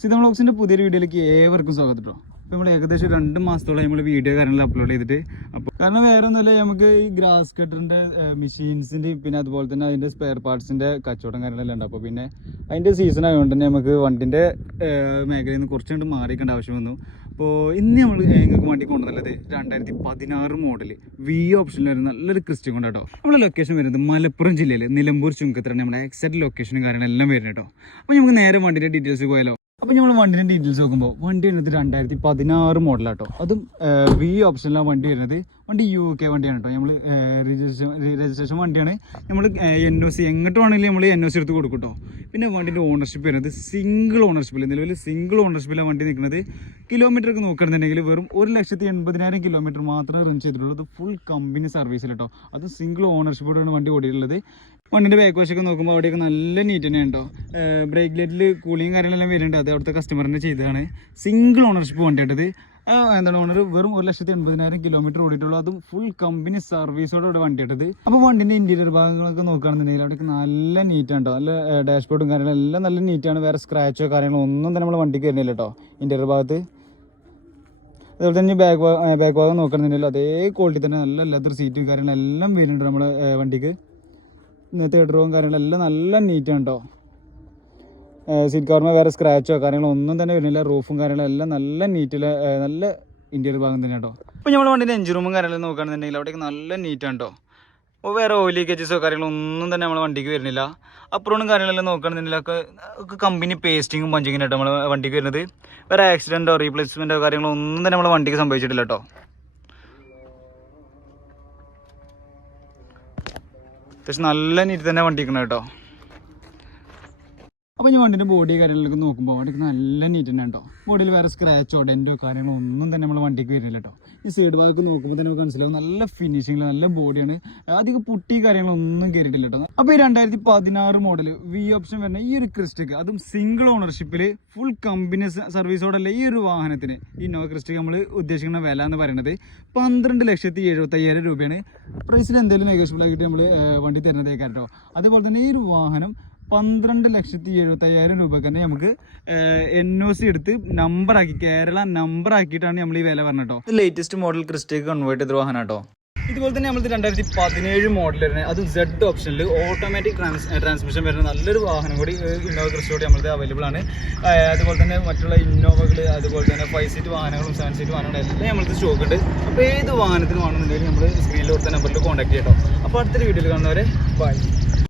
സിദ്ധ വ്ളോഗ്സിൻ്റെ പുതിയൊരു വീഡിയോയിലേക്ക് ഏവർക്കും സ്വാഗതം കേട്ടോ. അപ്പോൾ നമ്മൾ ഏകദേശം 2 മാസത്തോളം നമ്മൾ വീഡിയോ കാര്യങ്ങൾ അപ്ലോഡ് ചെയ്തിട്ട്. അപ്പോൾ കാരണം വേറെ ഒന്നുമില്ല, നമുക്ക് ഈ ഗ്രാസ് കട്ടറിൻ്റെ മെഷീൻസിൻ്റെ പിന്നെ അതുപോലെ തന്നെ അതിൻ്റെ സ്പെയർ പാർട്സിൻ്റെ കച്ചവടം കാര്യങ്ങളെല്ലാം ഉണ്ട്. അപ്പോൾ പിന്നെ അതിൻ്റെ സീസൺ ആയതുകൊണ്ട് തന്നെ നമുക്ക് വണ്ടിൻ്റെ മേഖലയിൽ നിന്ന് കുറച്ചുകൊണ്ട് മാറിക്കേണ്ട ആവശ്യം വന്നു. അപ്പോൾ ഇന്ന് നമ്മൾ നിങ്ങൾക്ക് വണ്ടി കൊണ്ടുവന്നുള്ളത് 2016 മോഡൽ വി ഓപ്ഷനിൽ വരുന്ന നല്ലൊരു ക്രിസ്റ്റ്യൻ കൊണ്ട് കേട്ടോ. നമ്മുടെ ലൊക്കേഷൻ വരുന്നത് മലപ്പുറം ജില്ലയിൽ നിലമ്പൂർ ചുങ്കത്തിലാണ് നമ്മുടെ എക്സാക്ട് ലൊക്കേഷനും കാര്യങ്ങളെല്ലാം വരുന്നത് കേട്ടോ. അപ്പോൾ നമുക്ക് നേരെ വണ്ടിൻ്റെ ഡീറ്റെയിൽസ് പോയാലോ. അപ്പോൾ നമ്മൾ വണ്ടിൻ്റെ ഡീറ്റെയിൽസ് നോക്കുമ്പോൾ വണ്ടി വരുന്നത് 2016 മോഡലാട്ടോ. അതും വി ഓപ്ഷനിലാണ് വണ്ടി വരുന്നത്. വണ്ടി UK വണ്ടിയാണ് കേട്ടോ. നമ്മൾ രജിസ്ട്രേഷൻ വണ്ടിയാണ്. നമ്മൾ NOC എങ്ങോട്ട് വേണമെങ്കിലും നമ്മൾ NOC എടുത്ത് കൊടുക്കും കേട്ടോ. പിന്നെ വണ്ടിൻ്റെ ഓണർഷിപ്പ് വരുന്നത് സിംഗിൾ ഓണർഷിപ്പിൽ, നിലവിൽ സിംഗിൾ ഓണർഷിപ്പിലാണ് വണ്ടി നിൽക്കുന്നത്. കിലോമീറ്ററൊക്കെ നോക്കുകയാണെന്നുണ്ടെങ്കിൽ വെറും 1,80,000 കിലോമീറ്റർ മാത്രമേ റൺ ചെയ്തിട്ടുള്ളൂ. അത് ഫുൾ കമ്പനി സർവീസിൽ കേട്ടോ. അത് സിംഗിൾ ഓണർഷിപ്പോടെയാണ് വണ്ടി ഓടിയിട്ടുള്ളത്. വണ്ടിൻ്റെ ബാക്ക് വശമൊക്കെ നോക്കുമ്പോൾ അവിടെയൊക്കെ നല്ല നീറ്റ് തന്നെയാണ് കേട്ടോ. ബ്രേക്ക് ലൈറ്റിൽ കൂളിങ് കാര്യങ്ങളെല്ലാം വരുന്നുണ്ട്. അത് അവിടുത്തെ കസ്റ്റമറിൻ്റെ ചെയ്തതാണ്. സിംഗിൾ ഓണർഷിപ്പ് വണ്ടിയായിട്ടത്. എന്താണ് ഓണർ വെറും 1,80,000 കിലോമീറ്റർ ഓടിയിട്ടുള്ളൂ. അതും ഫുൾ കമ്പനി സർവീസോടെ ഇവിടെ വണ്ടിയായിട്ടത്. അപ്പോൾ വണ്ടിൻ്റെ ഇൻറ്റീരിയർ ഭാഗങ്ങളൊക്കെ നോക്കുകയാണെന്നുണ്ടെങ്കിൽ അവിടെയൊക്കെ നല്ല നീറ്റാണ് കേട്ടോ. നല്ല ഡാഷ്ബോർഡും കാര്യങ്ങളെല്ലാം നല്ല നീറ്റാണ്. വേറെ സ്ക്രാച്ചോ കാര്യങ്ങളോ ഒന്നും തന്നെ നമ്മൾ വണ്ടിക്ക് വരുന്നില്ല കേട്ടോ ഇൻറ്റീരിയർ ഭാഗത്ത്. അതുപോലെ തന്നെ ബാക്ക് ഭാഗം നോക്കുകയാണെന്നുണ്ടെങ്കിൽ അതേ ക്വാളിറ്റി തന്നെ നല്ല ലെതർ സീറ്റും കാര്യങ്ങളെല്ലാം വരുന്നുണ്ട് നമ്മുടെ വണ്ടിക്ക്. തേർഡ് റോവും കാര്യങ്ങളെല്ലാം നല്ല നീറ്റാണ് കേട്ടോ. സീറ്റ് കവറിന് വേറെ സ്ക്രാച്ചോ കാര്യങ്ങളോ ഒന്നും തന്നെ വരുന്നില്ല. റൂഫും കാര്യങ്ങളെല്ലാം നല്ല നീറ്റിൽ നല്ല ഇൻറ്റീരിയർ ഭാഗം തന്നെ കേട്ടോ. അപ്പോൾ നമ്മൾ വണ്ടിൻ്റെ എഞ്ചിൻ റൂമും കാര്യങ്ങളും നോക്കുകയാണെന്നുണ്ടെങ്കിൽ അവിടേക്ക് നല്ല നീറ്റാണ് കേട്ടോ. അപ്പോൾ വേറെ ഓയിൽ ലീക്കേജസോ കാര്യങ്ങളോ ഒന്നും തന്നെ നമ്മൾ വണ്ടിക്ക് വരുന്നില്ല. അപ്പുറവും കാര്യങ്ങളെല്ലാം നോക്കുകയാണെന്നുണ്ടെങ്കിൽ ഒക്കെ കമ്പനി പേസ്റ്റിങ്ങും പഞ്ചിങ്ങും കേട്ടോ നമ്മൾ വണ്ടിക്ക് വരുന്നത്. വേറെ ആക്സിഡൻറ്റോ റീപ്ലേസ്മെൻറ്റോ കാര്യങ്ങളോ ഒന്നും തന്നെ നമ്മൾ വണ്ടിക്ക് സംഭവിച്ചിട്ടില്ല കേട്ടോ. അത്യാവശ്യം നല്ല നീറ്റ് തന്നെ വണ്ടിക്കണം കേട്ടോ. അപ്പോൾ ഞാൻ വണ്ടിൻ്റെ ബോഡി കാര്യങ്ങളൊക്കെ നോക്കുമ്പോൾ വണ്ടിക്ക് നല്ല നീറ്റ് തന്നെ കേട്ടോ. ബോഡിയിൽ വേറെ സ്ക്രാച്ചോ ഡെൻറ്റോ കാര്യങ്ങളോ ഒന്നും തന്നെ നമ്മൾ വണ്ടിക്ക് വരുന്നില്ല കേട്ടോ. ഈ സൈഡ് ഭാഗത്ത് നോക്കുമ്പോൾ തന്നെ നമുക്ക് മനസ്സിലാവും നല്ല ഫിനിഷിങ്ങിൽ നല്ല ബോഡിയാണ്. അധികം പുട്ടി കാര്യങ്ങളൊന്നും കയറിയിട്ടില്ല കേട്ടോ. അപ്പോൾ ഈ 2016 മോഡൽ വി ഓപ്ഷൻ വരുന്ന ഈ ഒരു ക്രിസ്റ്റയ്ക്ക്, അതും സിംഗിൾ ഓണർഷിപ്പിൽ ഫുൾ കമ്പനി സർവീസോടല്ല ഈ ഒരു വാഹനത്തിന് ഈ ഇന്നോവ ക്രിസ്റ്റയ്ക്ക് നമ്മൾ ഉദ്ദേശിക്കുന്ന വില എന്ന് പറയുന്നത് 12,75,000 രൂപയാണ്. പ്രൈസിൽ എന്തെങ്കിലും നെഗോഷ്യബിൾ ആക്കിയിട്ട് നമ്മൾ വണ്ടി തരുന്നതേക്കാം കേട്ടോ. അതുപോലെ തന്നെ ഈ ഒരു വാഹനം 12,75,000 രൂപക്ക് തന്നെ നമുക്ക് NOC എടുത്ത് നമ്പറാക്കി, കേരള നമ്പർ ആക്കിയിട്ടാണ് നമ്മൾ ഈ വില പറഞ്ഞത് കേട്ടോ. ലേറ്റസ്റ്റ് മോഡൽ ക്രിസ്റ്റയ്ക്ക് കൺവേർട്ട് ചെയ്ത വാഹനം കേട്ടോ. ഇതുപോലെ തന്നെ നമ്മൾ 2017 മോഡൽ വരുന്നത്, അത് Z ഓപ്ഷനിൽ ഓട്ടോമാറ്റിക് ട്രാൻസ്മിഷൻ വരുന്ന നല്ലൊരു വാഹനം കൂടി ഇന്നോവ ക്രിസ്റ്റയോടെ നമ്മൾക്ക് അവൈലബിൾ ആണ്. അതുപോലെ തന്നെ മറ്റുള്ള ഇന്നോവകൾ, അതുപോലെ തന്നെ 5 സീറ്റ് വാഹനങ്ങളും 7 സീറ്റ് വാഹനങ്ങളും എല്ലാം നമ്മൾക്ക് സ്റ്റോക്ക് ഉണ്ട്. അപ്പോൾ ഏത് വാഹനത്തിന് വേണമെന്നുണ്ടെങ്കിൽ നമ്മൾ സ്ക്രീനിൽ കൊടുത്ത നമ്പറിൽ കോൺടാക്ട് ചെയ്യട്ടോ. അപ്പോൾ അടുത്തൊരു വീഡിയോയിൽ കാണുന്നവരെ ബൈ.